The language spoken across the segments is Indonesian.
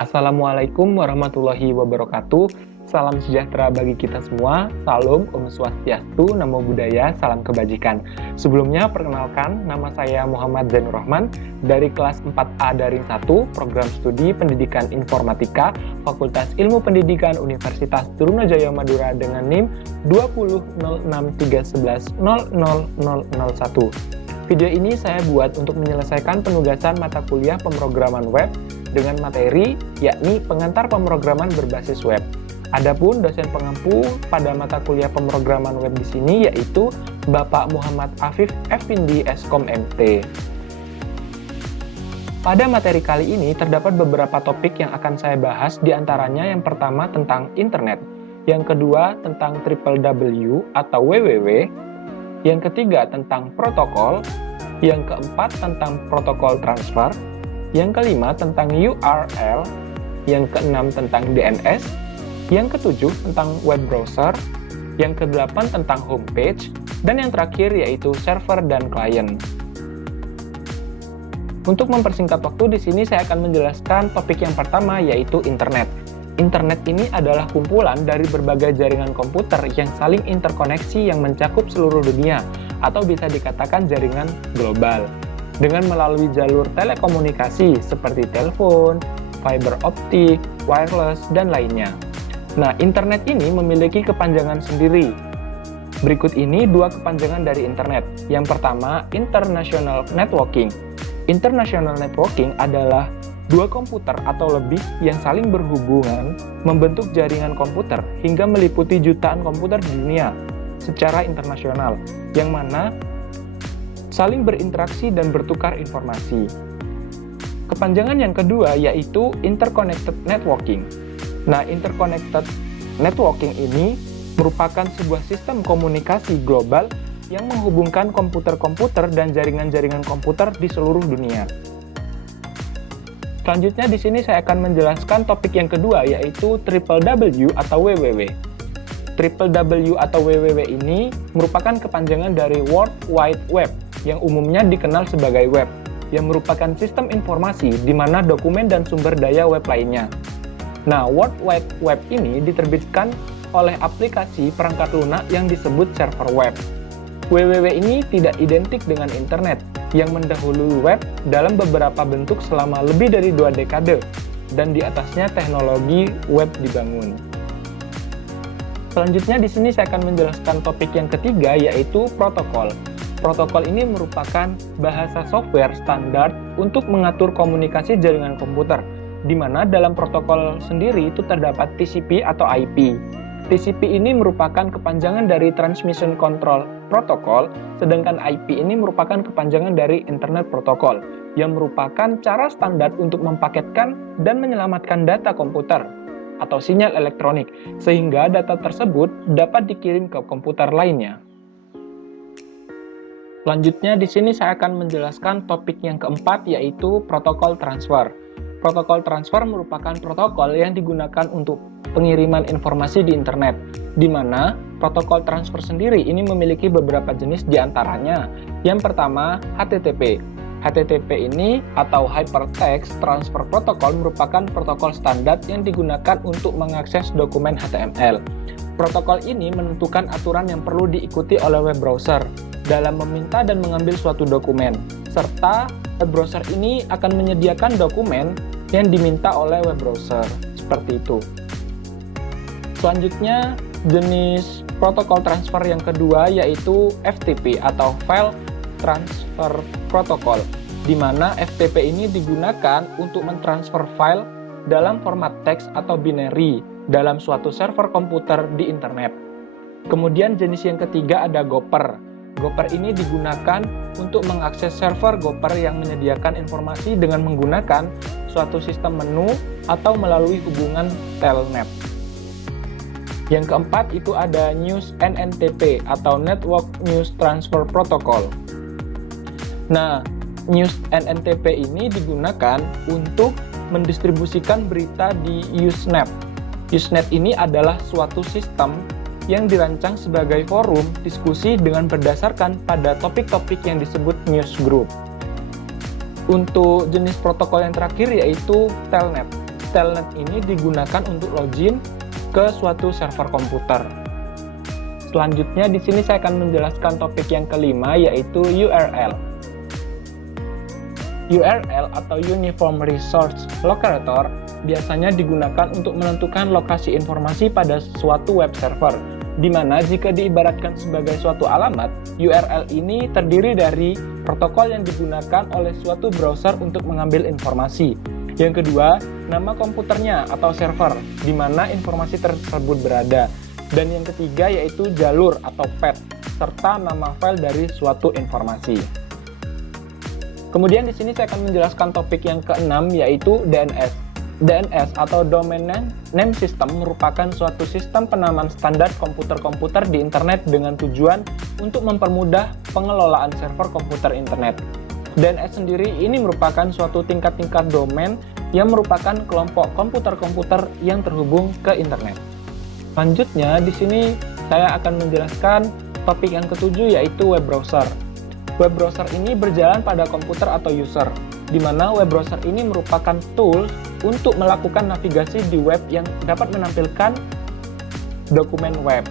Assalamualaikum warahmatullahi wabarakatuh. Salam sejahtera bagi kita semua. Salam Om Swastiastu, Namo Buddhaya, salam kebajikan. Sebelumnya, perkenalkan, nama saya Muhammad Zainur Rahman dari kelas 4A Daring 1, Program Studi Pendidikan Informatika, Fakultas Ilmu Pendidikan Universitas Trunajaya Madura dengan NIM 20063110001. Video ini saya buat untuk menyelesaikan penugasan mata kuliah pemrograman web dengan materi yakni pengantar pemrograman berbasis web. Adapun dosen pengampu pada mata kuliah pemrograman web di sini yaitu Bapak Muhammad Afif Effendi Eskom MT. Pada materi kali ini terdapat beberapa topik yang akan saya bahas, diantaranya yang pertama tentang internet, yang kedua tentang www atau www, yang ketiga tentang protokol, yang keempat tentang protokol transfer, yang kelima tentang URL, yang keenam tentang DNS, yang ketujuh tentang web browser, yang kedelapan tentang homepage, dan yang terakhir yaitu server dan klien. Untuk mempersingkat waktu, di sini saya akan menjelaskan topik yang pertama yaitu internet. Internet ini adalah kumpulan dari berbagai jaringan komputer yang saling interkoneksi yang mencakup seluruh dunia, atau bisa dikatakan jaringan global, dengan melalui jalur telekomunikasi seperti telepon, fiber optik, wireless, dan lainnya. Nah, internet ini memiliki kepanjangan sendiri. Berikut ini dua kepanjangan dari internet. Yang pertama, international networking. International networking adalah dua komputer atau lebih yang saling berhubungan membentuk jaringan komputer hingga meliputi jutaan komputer di dunia secara internasional, yang mana saling berinteraksi dan bertukar informasi. Kepanjangan yang kedua yaitu interconnected networking. Nah, interconnected networking ini merupakan sebuah sistem komunikasi global yang menghubungkan komputer-komputer dan jaringan-jaringan komputer di seluruh dunia. Selanjutnya di sini saya akan menjelaskan topik yang kedua yaitu www atau www. Www atau www ini merupakan kepanjangan dari World Wide Web yang umumnya dikenal sebagai web, yang merupakan sistem informasi di mana dokumen dan sumber daya web lainnya. Nah, World Wide Web ini diterbitkan oleh aplikasi perangkat lunak yang disebut server web. www ini tidak identik dengan internet yang mendahului web dalam beberapa bentuk selama lebih dari 2 dekade, dan di atasnya teknologi web dibangun. Selanjutnya di sini saya akan menjelaskan topik yang ketiga yaitu protokol. Protokol ini merupakan bahasa software standar untuk mengatur komunikasi jaringan komputer, di mana dalam protokol sendiri itu terdapat TCP atau IP. TCP ini merupakan kepanjangan dari Transmission Control Protocol, sedangkan IP ini merupakan kepanjangan dari Internet Protocol, yang merupakan cara standar untuk mempaketkan dan menyelamatkan data komputer atau sinyal elektronik, sehingga data tersebut dapat dikirim ke komputer lainnya. Selanjutnya di sini saya akan menjelaskan topik yang keempat yaitu protokol transfer. Protokol transfer merupakan protokol yang digunakan untuk pengiriman informasi di internet, di mana protokol transfer sendiri ini memiliki beberapa jenis diantaranya. Yang pertama, HTTP. HTTP ini atau Hypertext Transfer Protocol merupakan protokol standar yang digunakan untuk mengakses dokumen HTML. Protokol ini menentukan aturan yang perlu diikuti oleh web browser dalam meminta dan mengambil suatu dokumen, serta web browser ini akan menyediakan dokumen yang diminta oleh web browser, seperti itu. Selanjutnya, jenis protokol transfer yang kedua yaitu FTP atau File Transfer Protocol, di mana FTP ini digunakan untuk mentransfer file dalam format teks atau binary dalam suatu server komputer di internet. Kemudian jenis yang ketiga ada Gopher. Gopher ini digunakan untuk mengakses server Gopher yang menyediakan informasi dengan menggunakan suatu sistem menu atau melalui hubungan telnet. Yang keempat itu ada News NNTP atau Network News Transfer Protocol. Nah, News NNTP ini digunakan untuk mendistribusikan berita di Usenet. Usenet ini adalah suatu sistem yang dirancang sebagai forum diskusi dengan berdasarkan pada topik-topik yang disebut newsgroup. Untuk jenis protokol yang terakhir yaitu Telnet. telnet ini digunakan untuk login ke suatu server komputer. Selanjutnya di sini saya akan menjelaskan topik yang kelima, yaitu URL. URL atau Uniform Resource Locator biasanya digunakan untuk menentukan lokasi informasi pada suatu web server, di mana jika diibaratkan sebagai suatu alamat, URL ini terdiri dari protokol yang digunakan oleh suatu browser untuk mengambil informasi. Yang kedua, nama komputernya atau server, di mana informasi tersebut berada. Dan yang ketiga yaitu jalur atau path, serta nama file dari suatu informasi. Kemudian di sini saya akan menjelaskan topik yang keenam, yaitu DNS. DNS atau Domain Name System merupakan suatu sistem penamaan standar komputer-komputer di internet dengan tujuan untuk mempermudah pengelolaan server komputer internet. DNS sendiri ini merupakan suatu tingkat-tingkat domain yang merupakan kelompok komputer-komputer yang terhubung ke internet. Selanjutnya, di sini saya akan menjelaskan topik yang ketujuh, yaitu web browser. Web browser ini berjalan pada komputer atau user, di mana web browser ini merupakan tools untuk melakukan navigasi di web yang dapat menampilkan dokumen web.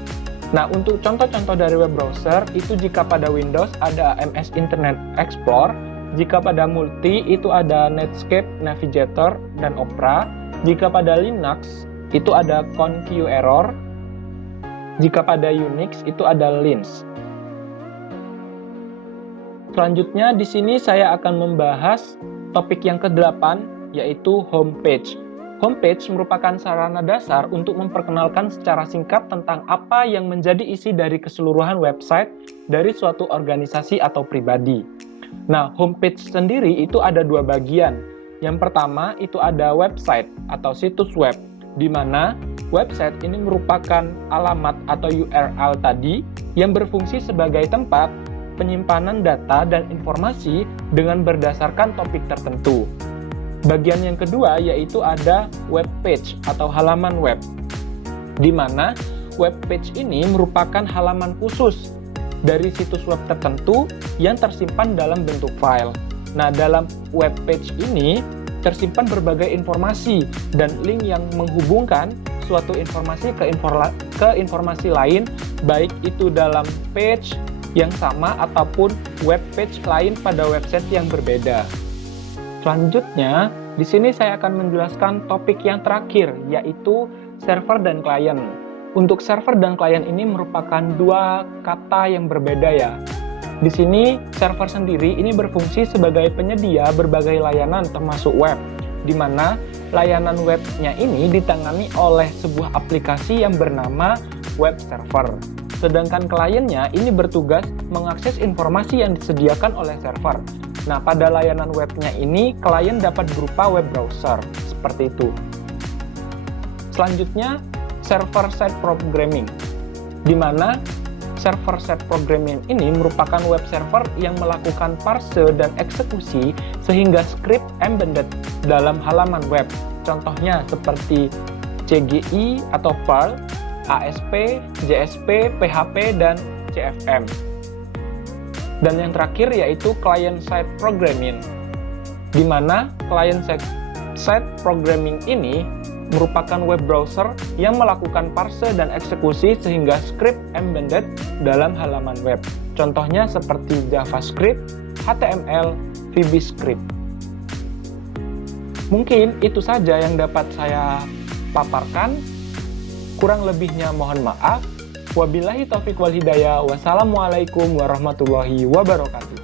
Nah, untuk contoh-contoh dari web browser, itu jika pada Windows ada MS Internet Explorer, jika pada multi itu ada Netscape Navigator dan Opera, jika pada Linux itu ada Conqueror, jika pada Unix itu ada Linux. Selanjutnya di sini saya akan membahas topik yang ke-8, yaitu homepage. Homepage merupakan sarana dasar untuk memperkenalkan secara singkat tentang apa yang menjadi isi dari keseluruhan website dari suatu organisasi atau pribadi. Nah, homepage sendiri itu ada dua bagian. Yang pertama itu ada website atau situs web, di mana website ini merupakan alamat atau URL tadi yang berfungsi sebagai tempat penyimpanan data dan informasi dengan berdasarkan topik tertentu. Bagian yang kedua yaitu ada web page atau halaman web, di mana web page ini merupakan halaman khusus dari situs web tertentu yang tersimpan dalam bentuk file. Nah, dalam web page ini tersimpan berbagai informasi dan link yang menghubungkan suatu informasi ke informasi lain, baik itu dalam page yang sama ataupun web page lain pada website yang berbeda. Selanjutnya, di sini saya akan menjelaskan topik yang terakhir, yaitu server dan klien. Untuk server dan klien ini merupakan dua kata yang berbeda ya. Di sini, server sendiri ini berfungsi sebagai penyedia berbagai layanan termasuk web, di mana layanan webnya ini ditangani oleh sebuah aplikasi yang bernama web server. Sedangkan kliennya ini bertugas mengakses informasi yang disediakan oleh server. Nah, pada layanan webnya ini, klien dapat berupa web browser, seperti itu. Selanjutnya, server-side programming, di mana server-side programming ini merupakan web server yang melakukan parse dan eksekusi sehingga script embedded dalam halaman web. Contohnya seperti CGI atau Perl, ASP, JSP, PHP, dan CFM. Dan yang terakhir yaitu client-side programming, di mana client-side programming ini merupakan web browser yang melakukan parse dan eksekusi sehingga script embedded dalam halaman web. Contohnya seperti JavaScript, HTML, VBScript. Mungkin itu saja yang dapat saya paparkan. Kurang lebihnya mohon maaf. Wabillahi taufiq wal hidayah. Wassalamualaikum warahmatullahi wabarakatuh.